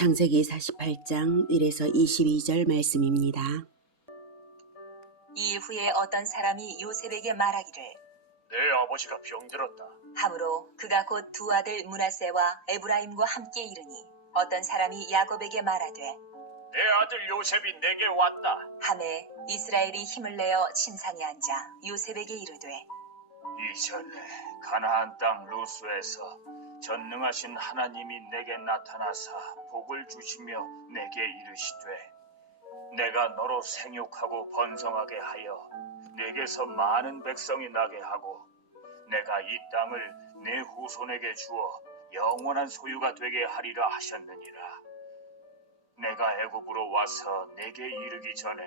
창세기 48장 1에서 22절 말씀입니다. 이 후에 어떤 사람이 요셉에게 말하기를 내 아버지가 병들었다. 하므로 그가 곧 두 아들 므낫세와 에브라임과 함께 이르니 어떤 사람이 야곱에게 말하되 내 아들 요셉이 내게 왔다. 하매 이스라엘이 힘을 내어 침상에 앉아 요셉에게 이르되 이전에 가나안 땅 루스에서 전능하신 하나님이 내게 나타나사 복을 주시며 내게 이르시되 내가 너로 생육하고 번성하게 하여 내게서 많은 백성이 나게 하고 내가 이 땅을 내 후손에게 주어 영원한 소유가 되게 하리라 하셨느니라. 내가 애굽으로 와서 내게 이르기 전에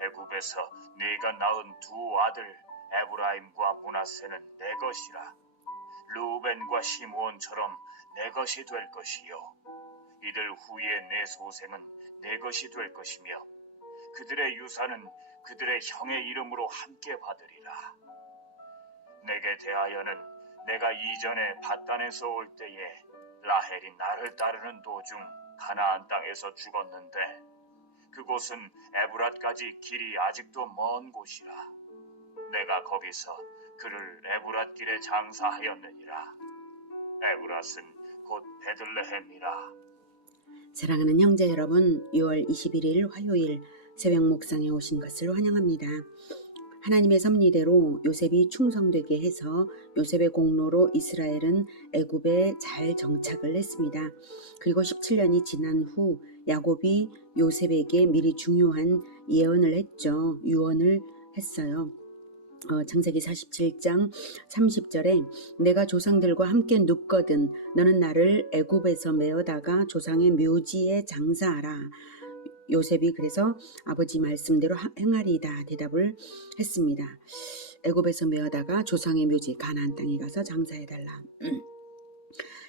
애굽에서 네가 낳은 두 아들 에브라임과 므낫세는 내 것이라. 르우벤과 시므온처럼 내 것이 될 것이요 이들 후에 내 소생은 내 것이 될 것이며 그들의 유산은 그들의 형의 이름으로 함께 받으리라. 내게 대하여는 내가 이전에 밧단에서 올 때에 라헬이 나를 따르는 도중 가나안 땅에서 죽었는데 그곳은 에브랏까지 길이 아직도 먼 곳이라. 내가 거기서 그를 에브랏 길에 장사하였느니라. 에브랏은 곧 베들레헴이라. 사랑하는 형제 여러분, 6월 21일 화요일 새벽 묵상에 오신 것을 환영합니다. 하나님의 섭리대로 요셉이 충성되게 해서 요셉의 공로로 이스라엘은 애굽에 잘 정착을 했습니다. 그리고 17년이 지난 후 야곱이 요셉에게 미리 중요한 예언을 했죠. 유언을 했어요. 창세기 47장 30절에 내가 조상들과 함께 눕거든 너는 나를 애굽에서 메어다가 조상의 묘지에 장사하라. 요셉이 그래서 아버지 말씀대로 행하리이다 대답을 했습니다. 애굽에서 메어다가 조상의 묘지 가나안 땅에 가서 장사해달라.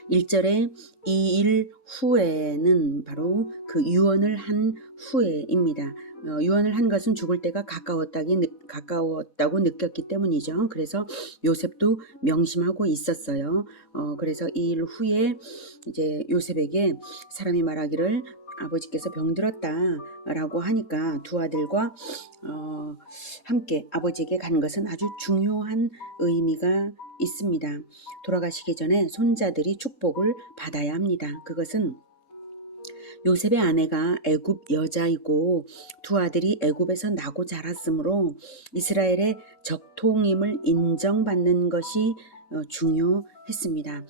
1절에 이 일 후에는 바로 그 유언을 한 후에입니다. 유언을 한 것은 죽을 때가 가까웠다고 느꼈기 때문이죠. 그래서 요셉도 명심하고 있었어요. 그래서 이 일 후에 이제 요셉에게 사람이 말하기를 아버지께서 병들었다라고 하니까 두 아들과 함께 아버지에게 간 것은 아주 중요한 의미가 있습니다. 돌아가시기 전에 손자들이 축복을 받아야 합니다. 그것은 요셉의 아내가 애굽 여자이고 두 아들이 애굽에서 나고 자랐으므로 이스라엘의 적통임을 인정받는 것이 중요했습니다.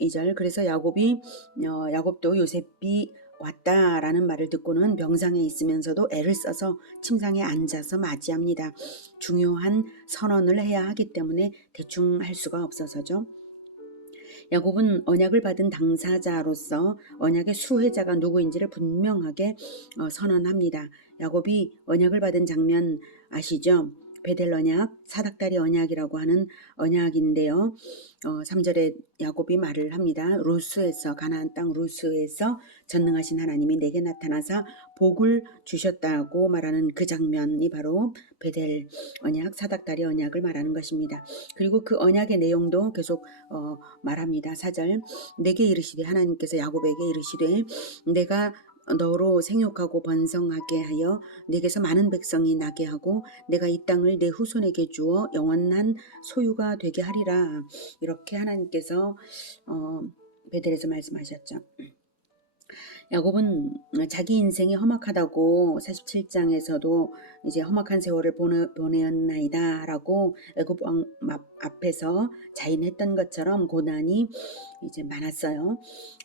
2절 그래서 야곱도 요셉이 왔다라는 말을 듣고는 병상에 있으면서도 애를 써서 침상에 앉아서 맞이합니다. 중요한 선언을 해야 하기 때문에 대충 할 수가 없어서죠. 야곱은 언약을 받은 당사자로서 언약의 수혜자가 누구인지를 분명하게 선언합니다. 야곱이 언약을 받은 장면 아시죠? 베델 언약, 사닥다리 언약이라고 하는 언약인데요. 3절에 야곱이 말을 합니다. 루스에서 가나안 땅 루스에서 전능하신 하나님이 내게 나타나사 복을 주셨다고 말하는 그 장면이 바로 베델 언약, 사닥다리 언약을 말하는 것입니다. 그리고 그 언약의 내용도 계속 말합니다. 4절 내게 이르시되 하나님께서 야곱에게 이르시되 내가 너로 생육하고 번성하게 하여 내게서 많은 백성이 나게 하고 내가 이 땅을 내 후손에게 주어 영원한 소유가 되게 하리라. 이렇게 하나님께서 베델에서 말씀하셨죠. 야곱은 자기 인생이 험악하다고 47장에서도 이제 험악한 세월을 보내었나이다 라고 애굽 왕 앞에서 자인했던 것처럼 고난이 이제 많았어요.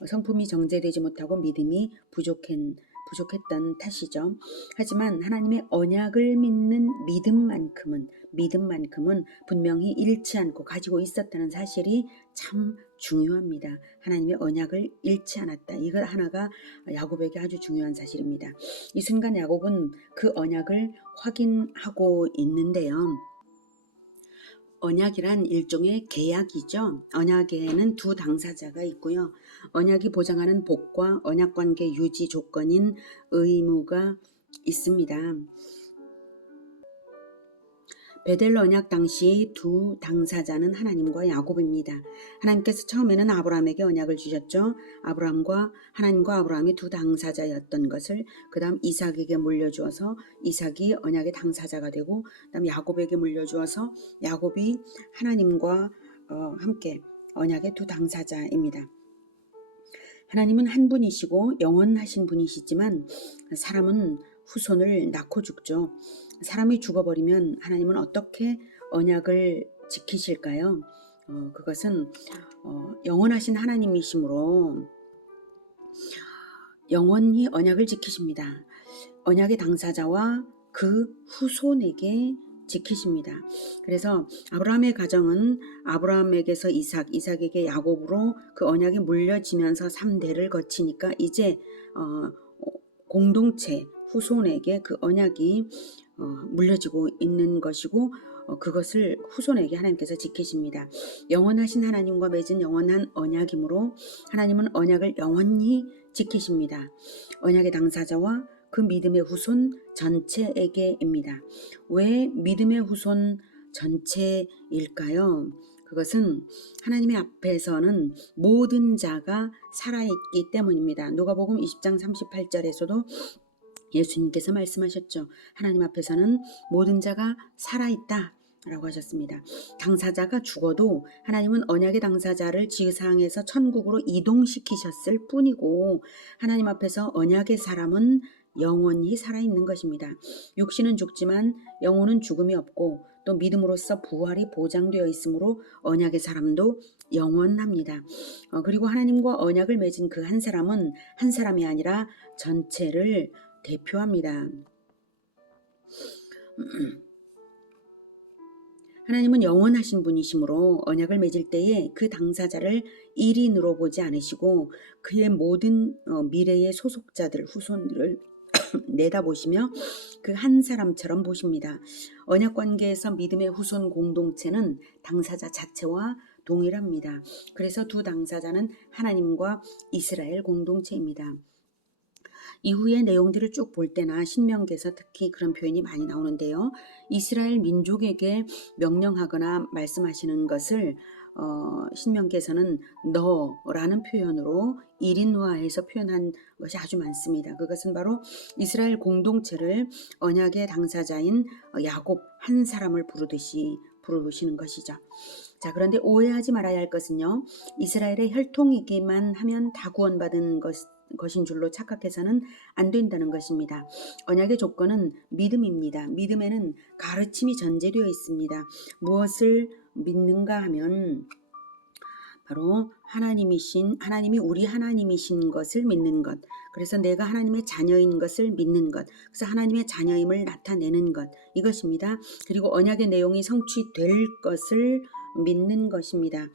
성품이 정제되지 못하고 믿음이 부족했던 탓이죠. 하지만 하나님의 언약을 믿는 믿음만큼은 분명히 잃지 않고 가지고 있었다는 사실이 참 중요합니다. 하나님의 언약을 잃지 않았다. 이거 하나가 야곱에게 아주 중요한 사실입니다. 이 순간 야곱은 그 언약을 확인하고 있는데요. 언약이란 일종의 계약이죠. 언약에는 두 당사자가 있고요. 언약이 보장하는 복과 언약관계 유지 조건인 의무가 있습니다. 베델 언약 당시 두 당사자는 하나님과 야곱입니다. 하나님께서 처음에는 아브라함에게 언약을 주셨죠. 하나님과 아브라함이 두 당사자였던 것을 그 다음 이삭에게 물려주어서 이삭이 언약의 당사자가 되고 그 다음 야곱에게 물려주어서 야곱이 하나님과 함께 언약의 두 당사자입니다. 하나님은 한 분이시고 영원하신 분이시지만 사람은 후손을 낳고 죽죠. 사람이 죽어버리면 하나님은 어떻게 언약을 지키실까요? 그것은 영원하신 하나님이시므로 영원히 언약을 지키십니다. 언약의 당사자와 그 후손에게 지키십니다. 그래서 아브라함의 가정은 아브라함에게서 이삭에게 야곱으로 그 언약이 물려지면서 3대를 거치니까 이제 공동체 후손에게 그 언약이 물려지고 있는 것이고 그것을 후손에게 하나님께서 지키십니다. 영원하신 하나님과 맺은 영원한 언약이므로 하나님은 언약을 영원히 지키십니다. 언약의 당사자와 그 믿음의 후손 전체에게입니다. 왜 믿음의 후손 전체일까요? 그것은 하나님의 앞에서는 모든 자가 살아있기 때문입니다. 누가복음 20장 38절에서도 예수님께서 말씀하셨죠. 하나님 앞에서는 모든 자가 살아있다 라고 하셨습니다. 당사자가 죽어도 하나님은 언약의 당사자를 지상에서 천국으로 이동시키셨을 뿐이고 하나님 앞에서 언약의 사람은 영원히 살아있는 것입니다. 육신은 죽지만 영혼은 죽음이 없고 또 믿음으로써 부활이 보장되어 있으므로 언약의 사람도 영원합니다. 그리고 하나님과 언약을 맺은 그 한 사람은 한 사람이 아니라 전체를 대표합니다. 하나님은 영원하신 분이시므로 언약을 맺을 때에 그 당사자를 1인으로 보지 않으시고 그의 모든 미래의 소속자들, 후손들을 내다보시며 그 한 사람처럼 보십니다. 언약 관계에서 믿음의 후손 공동체는 당사자 자체와 동일합니다. 그래서 두 당사자는 하나님과 이스라엘 공동체입니다. 이후의 내용들을 쭉 볼 때나 신명기에서 특히 그런 표현이 많이 나오는데요. 이스라엘 민족에게 명령하거나 말씀하시는 것을 신명기에서는 너라는 표현으로 1인화해서 표현한 것이 아주 많습니다. 그것은 바로 이스라엘 공동체를 언약의 당사자인 야곱 한 사람을 부르시는 것이죠. 자, 그런데 오해하지 말아야 할 것은요. 이스라엘의 혈통이기만 하면 다 구원받은 것인 줄로 착각해서는 안 된다는 것입니다. 언약의 조건은 믿음입니다. 믿음에는 가르침이 전제되어 있습니다. 무엇을 믿는가 하면 바로 하나님이 우리 하나님이신 것을 믿는 것. 그래서 내가 하나님의 자녀인 것을 믿는 것. 그래서 하나님의 자녀임을 나타내는 것. 이것입니다. 그리고 언약의 내용이 성취될 것을 믿는 것입니다.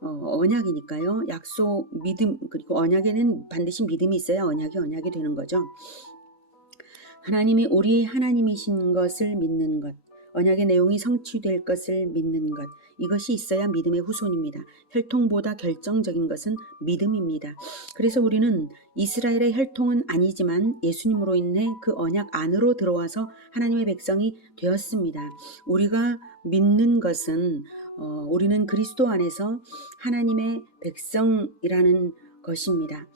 언약이니까요. 약속, 믿음, 그리고 언약에는 반드시 믿음이 있어야 언약이 되는 거죠. 하나님이 우리 하나님이신 것을 믿는 것. 언약의 내용이 성취될 것을 믿는 것. 이것이 있어야 믿음의 후손입니다. 혈통보다 결정적인 것은 믿음입니다. 그래서 우리는 이스라엘의 혈통은 아니지만 예수님으로 인해 그 언약 안으로 들어와서 하나님의 백성이 되었습니다. 우리가 믿는 것은 우리는 그리스도 안에서 하나님의 백성이라는 것입니다.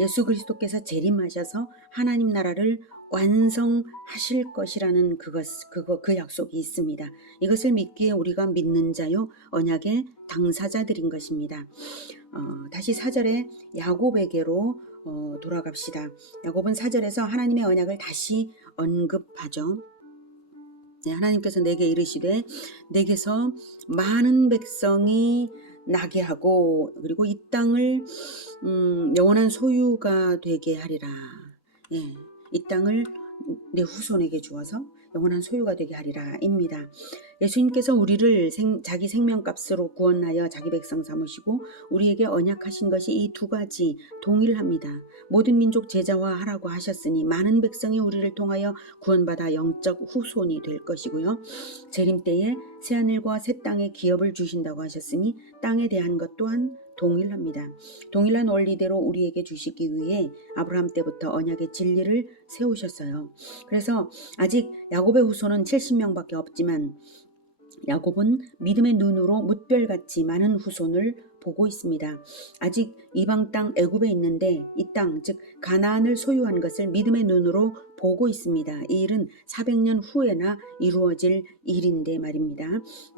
예수 그리스도께서 재림하셔서 하나님 나라를 완성하실 것이라는 그 약속이 있습니다. 이것을 믿기에 우리가 믿는 자요 언약의 당사자들인 것입니다. 다시 4절에 야곱에게로 돌아갑시다. 야곱은 4절에서 하나님의 언약을 다시 언급하죠. 네, 하나님께서 내게 이르시되 내게서 많은 백성이 나게 하고 그리고 이 땅을 영원한 소유가 되게 하리라. 예. 이 땅을 내 후손에게 주어서 영원한 소유가 되게 하리라 입니다. 예수님께서 우리를 자기 생명값으로 구원하여 자기 백성 삼으시고 우리에게 언약하신 것이 이 두 가지 동일합니다. 모든 민족 제자화 하라고 하셨으니 많은 백성이 우리를 통하여 구원받아 영적 후손이 될 것이고요. 재림 때에 새하늘과 새 땅에 기업을 주신다고 하셨으니 땅에 대한 것 또한 동일합니다. 동일한 원리대로 우리에게 주시기 위해 아브라함 때부터 언약의 진리를 세우셨어요. 그래서 아직 야곱의 후손은 70명밖에 없지만 야곱은 믿음의 눈으로 뭇별같이 많은 후손을 보고 있습니다. 아직 이방 땅 애굽에 있는데 이 땅, 즉 가나안을 소유한 것을 믿음의 눈으로 보고 있습니다. 이 일은 400년 후에나 이루어질 일인데 말입니다.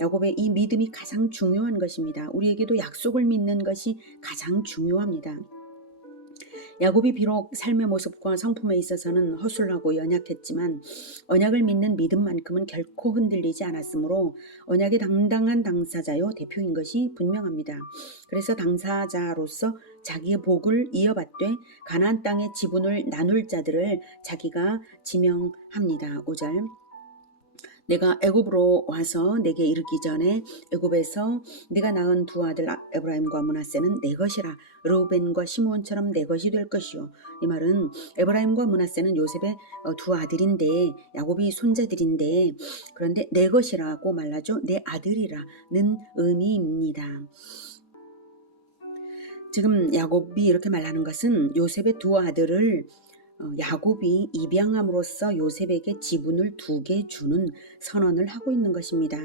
야곱의 이 믿음이 가장 중요한 것입니다. 우리에게도 약속을 믿는 것이 가장 중요합니다. 야곱이 비록 삶의 모습과 성품에 있어서는 허술하고 연약했지만 언약을 믿는 믿음만큼은 결코 흔들리지 않았으므로 언약의 당당한 당사자요 대표인 것이 분명합니다. 그래서 당사자로서 자기의 복을 이어받되 가나안 땅의 지분을 나눌 자들을 자기가 지명합니다. 5절 내가 애굽으로 와서 내게 이르기 전에 애굽에서 내가 낳은 두 아들 에브라임과 므낫세는 내 것이라. 르우벤과 시므온처럼 내 것이 될 것이요. 이 말은 에브라임과 므낫세는 요셉의 두 아들인데 야곱이 손자들인데 그런데 내 것이라고 말하죠. 내 아들이라는 의미입니다. 지금 야곱이 이렇게 말하는 것은 요셉의 두 아들을 야곱이 입양함으로써 요셉에게 지분을 2개 주는 선언을 하고 있는 것입니다.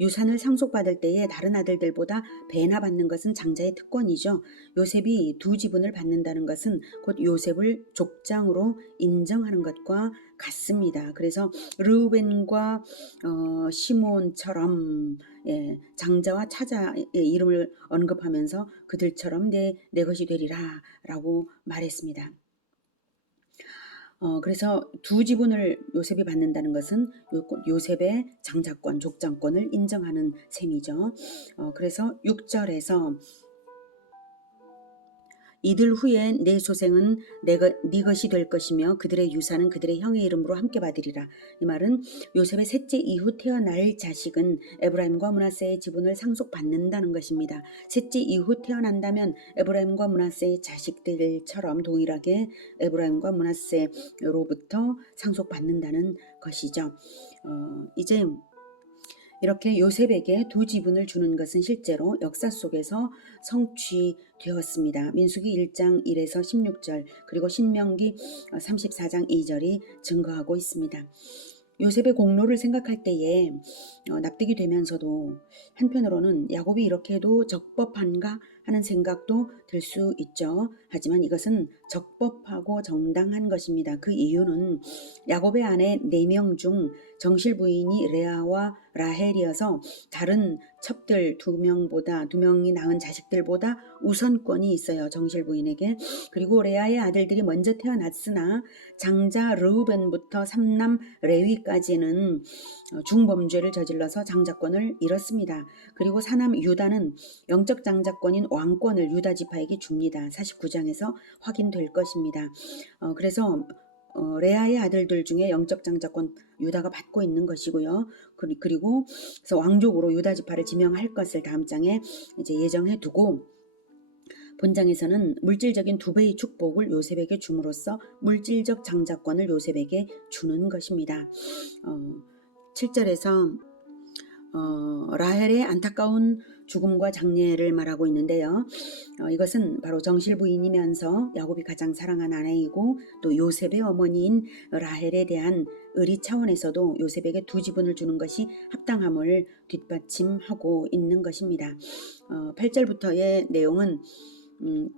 유산을 상속받을 때에 다른 아들들보다 배나 받는 것은 장자의 특권이죠. 요셉이 2지분을 받는다는 것은 곧 요셉을 족장으로 인정하는 것과 같습니다. 그래서 르우벤과 시므온처럼 장자와 차자의 이름을 언급하면서 그들처럼 내 것이 되리라 라고 말했습니다. 그래서 2지분을 요셉이 받는다는 것은 요셉의 장자권, 족장권을 인정하는 셈이죠. 그래서 6절에서 이들 후에 내 소생은 네 것이 될 것이며 그들의 유산은 그들의 형의 이름으로 함께 받으리라. 이 말은 요셉의 셋째 이후 태어날 자식은 에브라임과 므낫세의 지분을 상속받는다는 것입니다. 셋째 이후 태어난다면 에브라임과 므낫세의 자식들처럼 동일하게 에브라임과 므낫세로부터 상속받는다는 것이죠. 이제 이렇게 요셉에게 2지분을 주는 것은 실제로 역사 속에서 성취되었습니다. 민수기 1장 1에서 16절 그리고 신명기 34장 2절이 증거하고 있습니다. 요셉의 공로를 생각할 때에 납득이 되면서도 한편으로는 야곱이 이렇게 해도 적법한가 하는 생각도 들 수 있죠. 하지만 이것은 적법하고 정당한 것입니다. 그 이유는 야곱의 아내 4명 중 정실 부인이 레아와 라헬이어서 다른 첩들 2명이 낳은 자식들보다 우선권이 있어요. 정실 부인에게. 그리고 레아의 아들들이 먼저 태어났으나 장자 르우벤부터 3남 레위까지는 중범죄를 저질러서 장자권을 잃었습니다. 그리고 사남 유다는 영적 장자권인 왕권을 유다 지파에게 줍니다. 49장에서 확인될 것입니다. 그래서 레아의 아들들 중에 영적 장자권 유다가 받고 있는 것이고요. 그리고 그래서 왕족으로 유다 지파를 지명할 것을 다음 장에 이제 예정해 두고 본장에서는 물질적인 2배의 축복을 요셉에게 줌으로써 물질적 장자권을 요셉에게 주는 것입니다. 7절에서 라헬의 안타까운 죽음과 장례를 말하고 있는데요. 이것은 바로 정실 부인이면서 야곱이 가장 사랑한 아내이고 또 요셉의 어머니인 라헬에 대한 의리 차원에서도 요셉에게 2지분을 주는 것이 합당함을 뒷받침하고 있는 것입니다. 8절부터의 내용은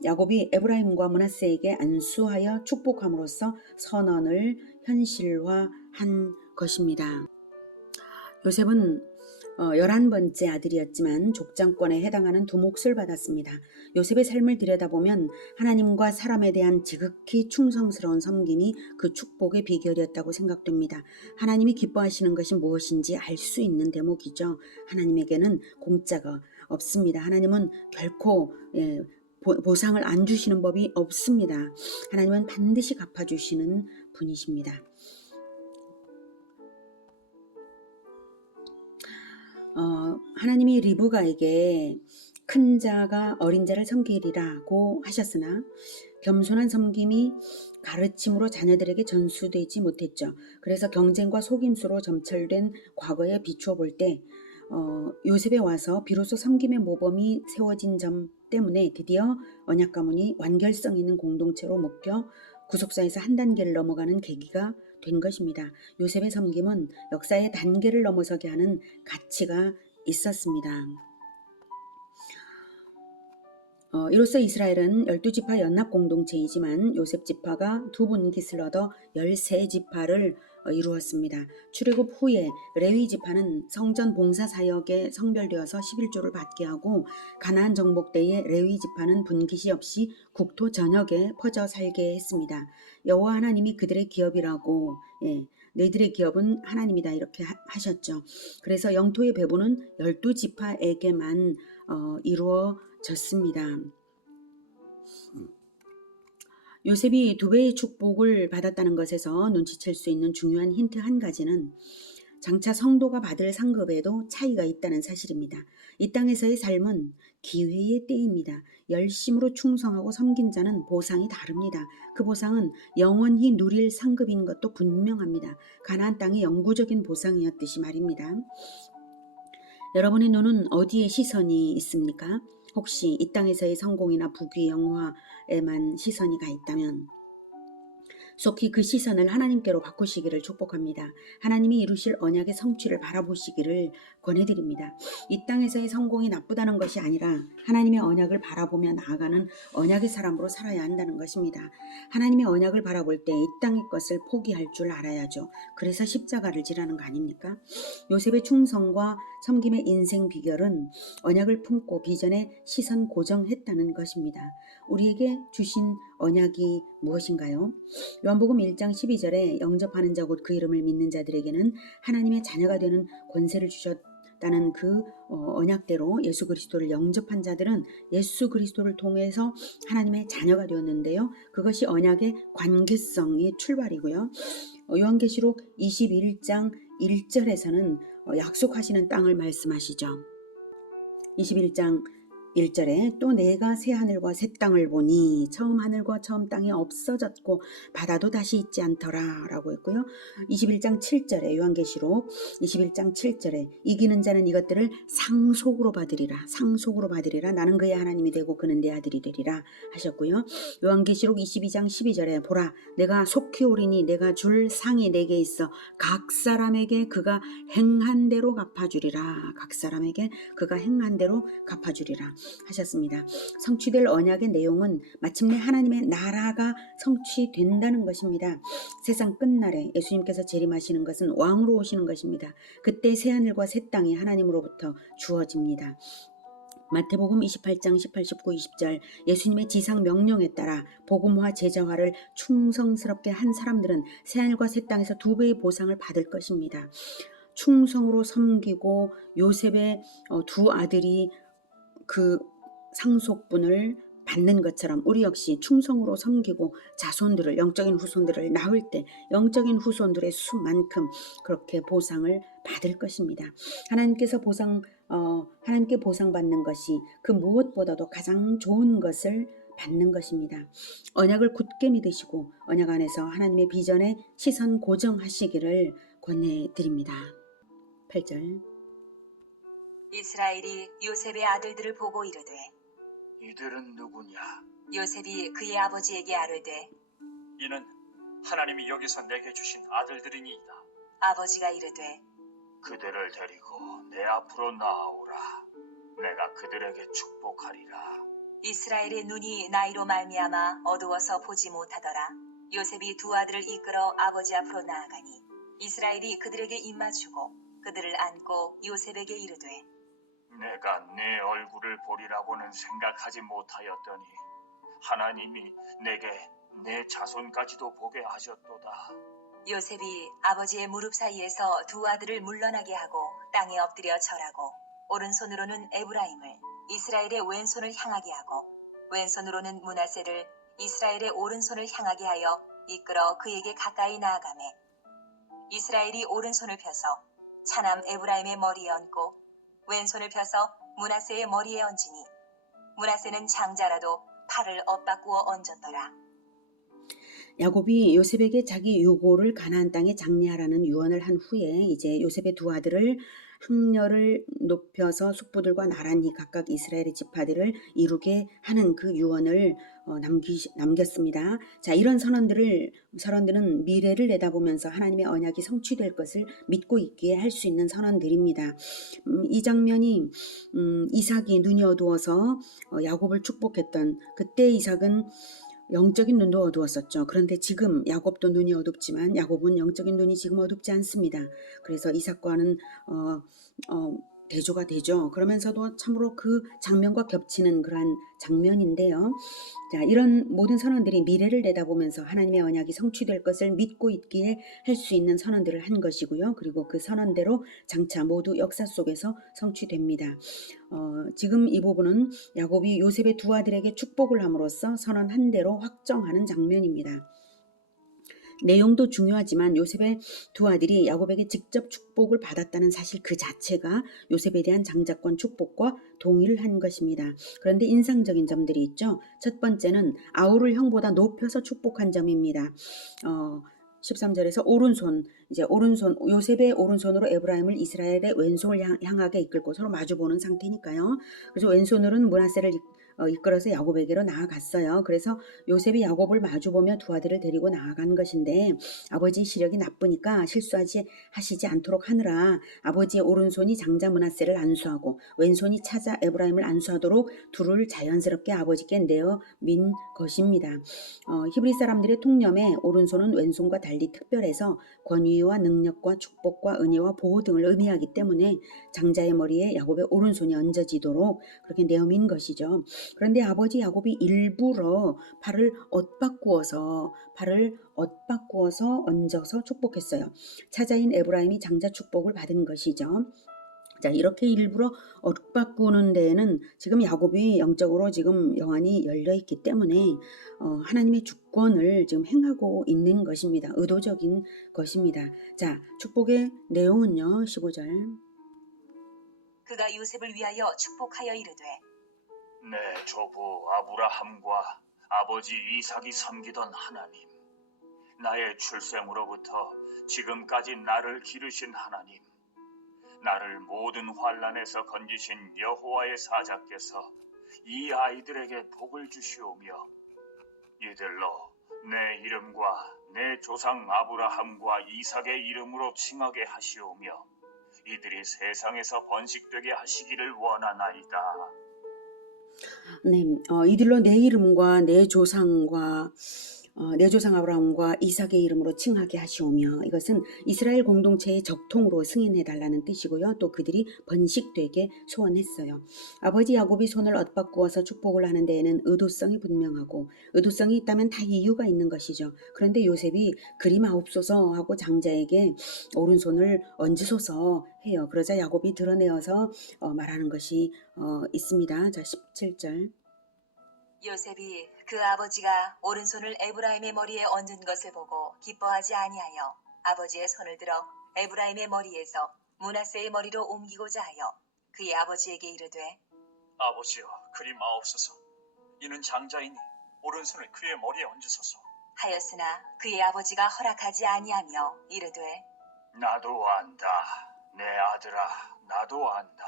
야곱이 에브라임과 므낫세에게 안수하여 축복함으로써 선언을 현실화한 것입니다. 요셉은 11번째 아들이었지만 족장권에 해당하는 2몫을 받았습니다. 요셉의 삶을 들여다보면 하나님과 사람에 대한 지극히 충성스러운 섬김이 그 축복의 비결이었다고 생각됩니다. 하나님이 기뻐하시는 것이 무엇인지 알 수 있는 대목이죠. 하나님에게는 공짜가 없습니다. 하나님은 결코 보상을 안 주시는 법이 없습니다. 하나님은 반드시 갚아주시는 분이십니다. 하나님이 리브가에게 큰 자가 어린 자를 섬기리라고 하셨으나 겸손한 섬김이 가르침으로 자녀들에게 전수되지 못했죠. 그래서 경쟁과 속임수로 점철된 과거에 비추어 볼 때 요셉에 와서 비로소 섬김의 모범이 세워진 점 때문에 드디어 언약 가문이 완결성 있는 공동체로 묶여 구속사에서 한 단계를 넘어가는 계기가 된 것입니다. 요셉의 섬김은 역사의 단계를 넘어서게 하는 가치가 있었습니다. 이로써 이스라엘은 12지파 연합 공동체이지만 요셉 지파가 두 분깃을 얻어 13지파를 이루었습니다. 출애굽 후에 레위 지파는 성전 봉사 사역에 성별되어서 11조를 받게 하고 가나안 정복 때에 레위 지파는 분깃이 없이 국토 전역에 퍼져 살게 했습니다. 여호와 하나님이 그들의 기업이라고 너희들의 기업은 하나님이다 이렇게 하셨죠. 그래서 영토의 배분은 12지파에게만 이루어졌습니다. 요셉이 두 배의 축복을 받았다는 것에서 눈치챌 수 있는 중요한 힌트 한 가지는 장차 성도가 받을 상급에도 차이가 있다는 사실입니다. 이 땅에서의 삶은 기회의 때입니다. 열심으로 충성하고 섬긴 자는 보상이 다릅니다. 그 보상은 영원히 누릴 상급인 것도 분명합니다. 가나안 땅이 영구적인 보상이었듯이 말입니다. 여러분의 눈은 어디에 시선이 있습니까? 혹시 이 땅에서의 성공이나 부귀 영화에만 시선이 가 있다면 속히 그 시선을 하나님께로 바꾸시기를 축복합니다. 하나님이 이루실 언약의 성취를 바라보시기를 권해드립니다. 이 땅에서의 성공이 나쁘다는 것이 아니라 하나님의 언약을 바라보며 나아가는 언약의 사람으로 살아야 한다는 것입니다. 하나님의 언약을 바라볼 때 이 땅의 것을 포기할 줄 알아야죠. 그래서 십자가를 지라는 거 아닙니까? 요셉의 충성과 섬김의 인생 비결은 언약을 품고 비전에 시선 고정했다는 것입니다. 우리에게 주신 언약이 무엇인가요? 요한복음 1장 12절에 영접하는 자 곧 그 이름을 믿는 자들에게는 하나님의 자녀가 되는 권세를 주셨다는 그 언약대로 예수 그리스도를 영접한 자들은 예수 그리스도를 통해서 하나님의 자녀가 되었는데요. 그것이 언약의 관계성의 출발이고요. 요한계시록 21장 1절에서는 약속하시는 땅을 말씀하시죠. 21장 1절에 또 내가 새 하늘과 새 땅을 보니 처음 하늘과 처음 땅이 없어졌고 바다도 다시 있지 않더라 라고 했고요. 21장 7절에 요한계시록 21장 7절에 이기는 자는 이것들을 상속으로 받으리라 나는 그의 하나님이 되고 그는 내 아들이 되리라 하셨고요. 요한계시록 22장 12절에 보라 내가 속히 오리니 내가 줄 상이 내게 있어 각 사람에게 그가 행한 대로 갚아주리라 하셨습니다. 성취될 언약의 내용은 마침내 하나님의 나라가 성취된다는 것입니다. 세상 끝날에 예수님께서 재림하시는 것은 왕으로 오시는 것입니다. 그때 새하늘과 새 땅이 하나님으로부터 주어집니다. 마태복음 28장 18, 19, 20절 예수님의 지상 명령에 따라 복음화 제자화를 충성스럽게 한 사람들은 새하늘과 새 땅에서 두 배의 보상을 받을 것입니다. 충성으로 섬기고 요셉의 두 아들이 그 상속분을 받는 것처럼 우리 역시 충성으로 섬기고 자손들을 영적인 후손들을 낳을 때 영적인 후손들의 수만큼 그렇게 보상을 받을 것입니다. 하나님께 보상받는 것이 그 무엇보다도 가장 좋은 것을 받는 것입니다. 언약을 굳게 믿으시고 언약 안에서 하나님의 비전에 시선 고정하시기를 권해드립니다. 8절 이스라엘이 요셉의 아들들을 보고 이르되 이들은 누구냐? 요셉이 그의 아버지에게 아뢰되 이는 하나님이 여기서 내게 주신 아들들이니이다. 아버지가 이르되 그들을 데리고 내 앞으로 나아오라. 내가 그들에게 축복하리라. 이스라엘의 눈이 나이로 말미암아 어두워서 보지 못하더라. 요셉이 두 아들을 이끌어 아버지 앞으로 나아가니 이스라엘이 그들에게 입맞추고 그들을 안고 요셉에게 이르되 내가 내 얼굴을 보리라고는 생각하지 못하였더니 하나님이 내게 내 자손까지도 보게 하셨도다. 요셉이 아버지의 무릎 사이에서 두 아들을 물러나게 하고 땅에 엎드려 절하고 오른손으로는 에브라임을 이스라엘의 왼손을 향하게 하고 왼손으로는 므낫세를 이스라엘의 오른손을 향하게 하여 이끌어 그에게 가까이 나아가매 이스라엘이 오른손을 펴서 차남 에브라임의 머리에 얹고 왼손을 펴서 므낫세의 머리에 얹으니 므낫세는 장자라도 팔을 엇바꾸어 얹었더라. 야곱이 요셉에게 자기 유고를 가나안 땅에 장례하라는 유언을 한 후에 이제 요셉의 두 아들을 흥렬을 높여서 숙부들과 나란히 각각 이스라엘의 지파들을 이루게 하는 그 유언을 남겼습니다. 자, 이런 선언들은 미래를 내다보면서 하나님의 언약이 성취될 것을 믿고 있기에 할 수 있는 선언들입니다. 이 장면이 이삭이 눈이 어두워서 야곱을 축복했던 그때 이삭은 영적인 눈도 어두웠었죠. 그런데 지금 야곱도 눈이 어둡지만 야곱은 영적인 눈이 지금 어둡지 않습니다. 그래서 이삭과는 대조가 되죠. 그러면서도 참으로 그 장면과 겹치는 그러한 장면인데요. 자, 이런 모든 선언들이 미래를 내다보면서 하나님의 언약이 성취될 것을 믿고 있기에 할 수 있는 선언들을 한 것이고요. 그리고 그 선언대로 장차 모두 역사 속에서 성취됩니다. 지금 이 부분은 야곱이 요셉의 두 아들에게 축복을 함으로써 선언한 대로 확정하는 장면입니다. 내용도 중요하지만 요셉의 두 아들이 야곱에게 직접 축복을 받았다는 사실 그 자체가 요셉에 대한 장자권 축복과 동의를 한 것입니다. 그런데 인상적인 점들이 있죠. 첫 번째는 아우를 형보다 높여서 축복한 점입니다. 13절에서 요셉의 오른손으로 에브라임을 이스라엘의 왼손을 향하게 이끌고 서로 마주보는 상태니까요. 그래서 왼손으로는 므낫세를 이끌어서 야곱에게로 나아갔어요. 그래서 요셉이 야곱을 마주보며 두 아들을 데리고 나아간 것인데 아버지 시력이 나쁘니까 하시지 않도록 하느라 아버지의 오른손이 장자 므낫세를 안수하고 왼손이 차자 에브라임을 안수하도록 둘을 자연스럽게 아버지께 내어 민 것입니다. 히브리 사람들의 통념에 오른손은 왼손과 달리 특별해서 권위와 능력과 축복과 은혜와 보호 등을 의미하기 때문에 장자의 머리에 야곱의 오른손이 얹어지도록 그렇게 내어민 것이죠. 그런데 아버지 야곱이 일부러 팔을 엇바꾸어서 얹어서 축복했어요. 차자인 에브라임이 장자 축복을 받은 것이죠. 자, 이렇게 일부러 엇바꾸는 데에는 지금 야곱이 영적으로 지금 영안이 열려 있기 때문에 하나님의 주권을 지금 행하고 있는 것입니다. 의도적인 것입니다. 자, 축복의 내용은요. 15절. 그가 요셉을 위하여 축복하여 이르되 내 조부 아브라함과 아버지 이삭이 섬기던 하나님, 나의 출생으로부터 지금까지 나를 기르신 하나님, 나를 모든 환난에서 건지신 여호와의 사자께서 이 아이들에게 복을 주시오며 이들로 내 이름과 내 조상 아브라함과 이삭의 이름으로 칭하게 하시오며 이들이 세상에서 번식되게 하시기를 원하나이다. 네, 이들로 내 이름과 내 조상 아브라함과 이삭의 이름으로 칭하게 하시오며 이것은 이스라엘 공동체의 적통으로 승인해달라는 뜻이고요. 또 그들이 번식되게 소원했어요. 아버지 야곱이 손을 엇바꾸어서 축복을 하는 데에는 의도성이 분명하고 의도성이 있다면 다 이유가 있는 것이죠. 그런데 요셉이 그리마옵소서 하고 장자에게 오른손을 얹으소서 해요. 그러자 야곱이 드러내어서 말하는 것이 있습니다. 자, 17절. 요셉이 그 아버지가 오른손을 에브라임의 머리에 얹은 것을 보고 기뻐하지 아니하여 아버지의 손을 들어 에브라임의 머리에서 므낫세의 머리로 옮기고자 하여 그의 아버지에게 이르되 아버지여 그리 마옵소서. 이는 장자이니 오른손을 그의 머리에 얹으소서. 하였으나 그의 아버지가 허락하지 아니하며 이르되 나도 안다. 내 아들아, 나도 안다.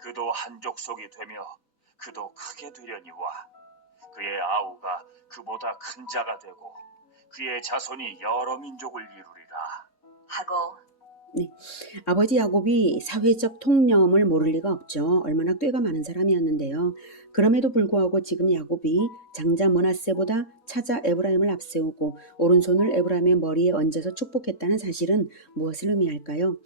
그도 한 족속이 되며 그도 크게 되려니와 그의 아우가 그보다 큰 자가 되고 그의 자손이 여러 민족을 이루리라. 하고 네, 아버지 야곱이 사회적 통념을 모를 리가 없죠. 얼마나 꾀가 많은 사람이었는데요. 그럼에도 불구하고 지금 야곱이 장자 므낫세보다 차자 에브라임을 앞세우고 오른손을 에브라임의 머리에 얹어서 축복했다는 사실은 무엇을 의미할까요?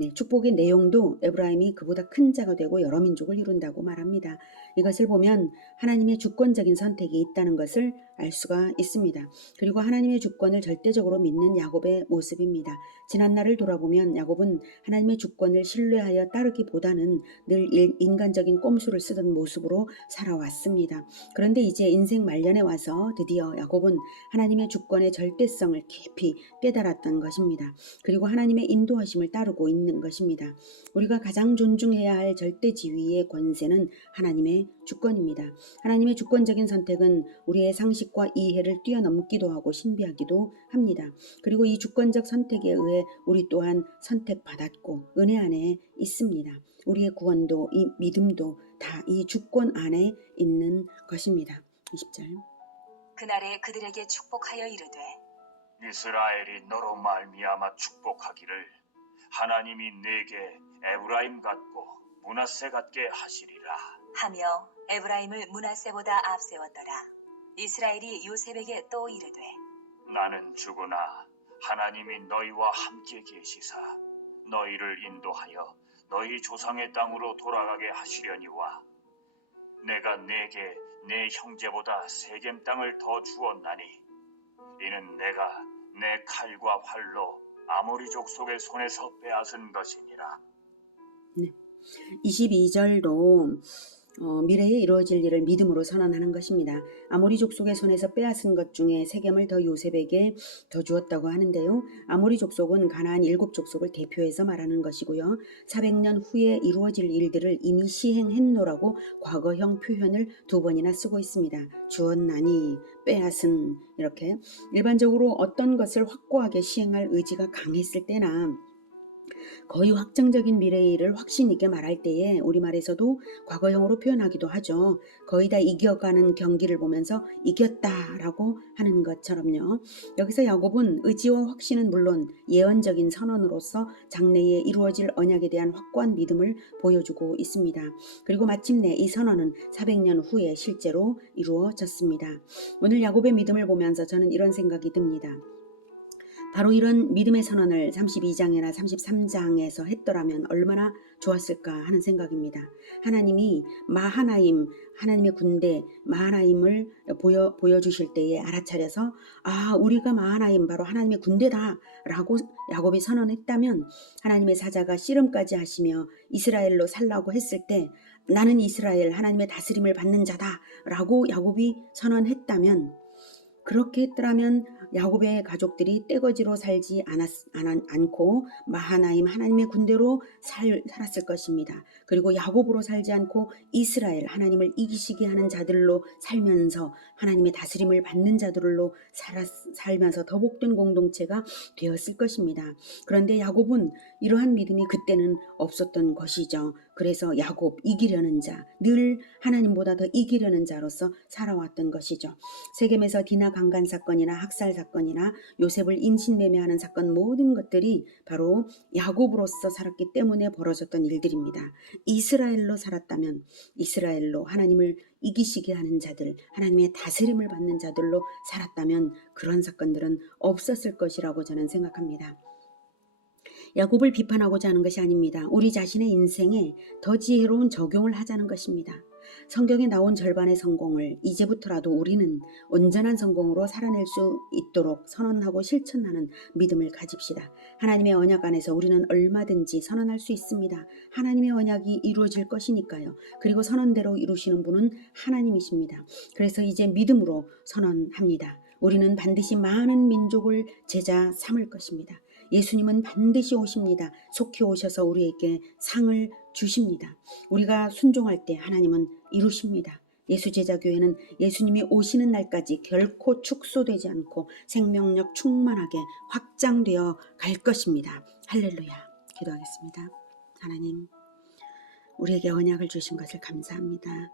네, 축복의 내용도 에브라임이 그보다 큰 자가 되고 여러 민족을 이룬다고 말합니다. 이것을 보면 하나님의 주권적인 선택이 있다는 것을 알 수가 있습니다. 그리고 하나님의 주권을 절대적으로 믿는 야곱의 모습입니다. 지난날을 돌아보면 야곱은 하나님의 주권을 신뢰하여 따르기보다는 늘 인간적인 꼼수를 쓰던 모습으로 살아왔습니다. 그런데 이제 인생 말년에 와서 드디어 야곱은 하나님의 주권의 절대성을 깊이 깨달았던 것입니다. 그리고 하나님의 인도하심을 따르고 있는 것입니다. 우리가 가장 존중해야 할 절대 지위의 권세는 하나님의 주권입니다. 하나님의 주권적인 선택은 우리의 상식과 이해를 뛰어넘기도 하고 신비하기도 합니다. 그리고 이 주권적 선택에 의해 우리 또한 선택받았고 은혜 안에 있습니다. 우리의 구원도 이 믿음도 다 이 주권 안에 있는 것입니다. 20절. 그날에 그들에게 축복하여 이르되 이스라엘이 너로 말미암아 축복하기를 하나님이 내게 에브라임 같고 므낫세 같게 하시리라. 하며 에브라임을 므낫세보다 앞세웠더라. 이스라엘이 요셉에게 또 이르되 나는 주구나 하나님이 너희와 함께 계시사 너희를 인도하여 너희 조상의 땅으로 돌아가게 하시려니와 내가 내게 내 형제보다 세겜 땅을 더 주었나니 이는 내가 내 칼과 활로 아모리 족속의 손에서 빼앗은 것이니라. 22절도 미래에 이루어질 일을 믿음으로 선언하는 것입니다. 아모리 족속의 손에서 빼앗은 것 중에 세겜을 더 요셉에게 더 주었다고 하는데요. 아모리 족속은 가나안 7족속을 대표해서 말하는 것이고요. 400년 후에 이루어질 일들을 이미 시행했노라고 과거형 표현을 2번이나 쓰고 있습니다. 주었나니, 빼앗은, 이렇게 일반적으로 어떤 것을 확고하게 시행할 의지가 강했을 때나 거의 확정적인 미래의 일을 확신 있게 말할 때에 우리말에서도 과거형으로 표현하기도 하죠. 거의 다 이겨가는 경기를 보면서 이겼다라고 하는 것처럼요. 여기서 야곱은 의지와 확신은 물론 예언적인 선언으로서 장래에 이루어질 언약에 대한 확고한 믿음을 보여주고 있습니다. 그리고 마침내 이 선언은 400년 후에 실제로 이루어졌습니다. 오늘 야곱의 믿음을 보면서 저는 이런 생각이 듭니다. 바로 이런 믿음의 선언을 32장이나 33장에서 했더라면 얼마나 좋았을까 하는 생각입니다. 하나님이 마하나임, 하나님의 군대 마하나임을 보여주실 때에 알아차려서 우리가 마하나임 바로 하나님의 군대다 라고 야곱이 선언했다면 하나님의 사자가 씨름까지 하시며 이스라엘로 살라고 했을 때 나는 이스라엘 하나님의 다스림을 받는 자다 라고 야곱이 선언했다면 그렇게 했더라면 야곱의 가족들이 떼거지로 살지 않고 마하나임 하나님의 군대로 살았을 것입니다. 그리고 야곱으로 살지 않고 이스라엘 하나님을 이기시게 하는 자들로 살면서 하나님의 다스림을 받는 자들로 살면서 더 복된 공동체가 되었을 것입니다. 그런데 야곱은 이러한 믿음이 그때는 없었던 것이죠. 그래서 야곱 이기려는 자, 늘 하나님보다 더 이기려는 자로서 살아왔던 것이죠. 세겜에서 디나 강간 사건이나 학살 사건이나 요셉을 인신매매하는 사건 모든 것들이 바로 야곱으로서 살았기 때문에 벌어졌던 일들입니다. 이스라엘로 살았다면 이스라엘로 하나님을 이기시게 하는 자들, 하나님의 다스림을 받는 자들로 살았다면 그런 사건들은 없었을 것이라고 저는 생각합니다. 야곱을 비판하고자 하는 것이 아닙니다. 우리 자신의 인생에 더 지혜로운 적용을 하자는 것입니다. 성경에 나온 절반의 성공을 이제부터라도 우리는 온전한 성공으로 살아낼 수 있도록 선언하고 실천하는 믿음을 가집시다. 하나님의 언약 안에서 우리는 얼마든지 선언할 수 있습니다. 하나님의 언약이 이루어질 것이니까요. 그리고 선언대로 이루시는 분은 하나님이십니다. 그래서 이제 믿음으로 선언합니다. 우리는 반드시 많은 민족을 제자 삼을 것입니다. 예수님은 반드시 오십니다. 속히 오셔서 우리에게 상을 주십니다. 우리가 순종할 때 하나님은 이루십니다. 예수제자교회는 예수님이 오시는 날까지 결코 축소되지 않고 생명력 충만하게 확장되어 갈 것입니다. 할렐루야. 기도하겠습니다. 하나님, 우리에게 언약을 주신 것을 감사합니다.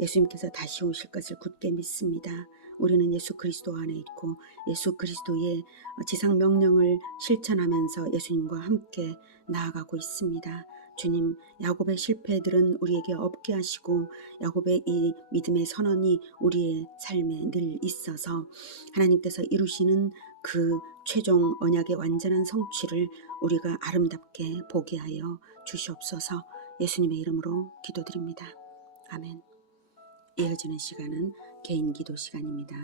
예수님께서 다시 오실 것을 굳게 믿습니다. 우리는 예수 그리스도 안에 있고 예수 그리스도의 지상 명령을 실천하면서 예수님과 함께 나아가고 있습니다. 주님, 야곱의 실패들은 우리에게 없게 하시고 야곱의 이 믿음의 선언이 우리의 삶에 늘 있어서 하나님께서 이루시는 그 최종 언약의 완전한 성취를 우리가 아름답게 보게 하여 주시옵소서. 예수님의 이름으로 기도드립니다. 아멘. 이어지는 시간은 개인 기도 시간입니다.